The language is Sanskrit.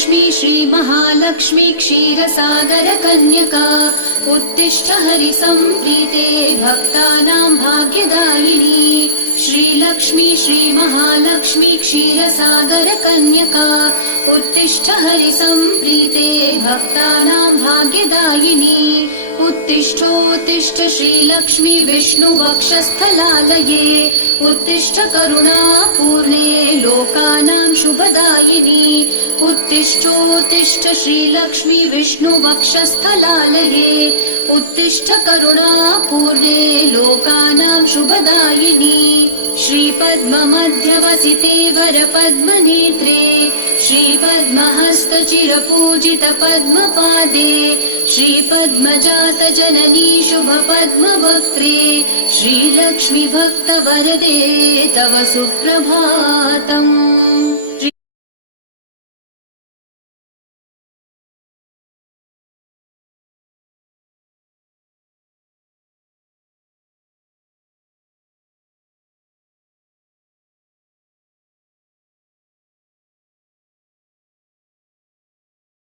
श्रीलक्ष्मी श्रीमहालक्ष्मी क्षीरसागर कन्यका उत्तिष्ठ हरिसम्प्रीते भक्तानां भाग्यदायिनी श्रीलक्ष्मी श्रीमहालक्ष्मी क्षीरसागर कन्यका उत्तिष्ठ हरिसम्प्रीते भक्तानां भाग्यदायिनी उत्तिष्ठोत्तिष्ठ श्रीलक्ष्मी विष्णुवक्षस्थलालये उत्तिष्ठ करुणापूर्णे लोकानां शुभदायिनी उत्तिष्ठोत्तिष्ठ श्रीलक्ष्मी विष्णुवक्षस्थलालये उत्तिष्ठ करुणापूर्णे लोकानां शुभदायिनी श्रीपद्ममध्यवसिते वरपद्मनेत्रे श्रीपद्महस्तचिरपूजित पद्मपादे श्रीपद्मजातजननी शुभपद्मवक्त्रे श्रीलक्ष्मी भक्तवरदे तव सुप्रभातम्।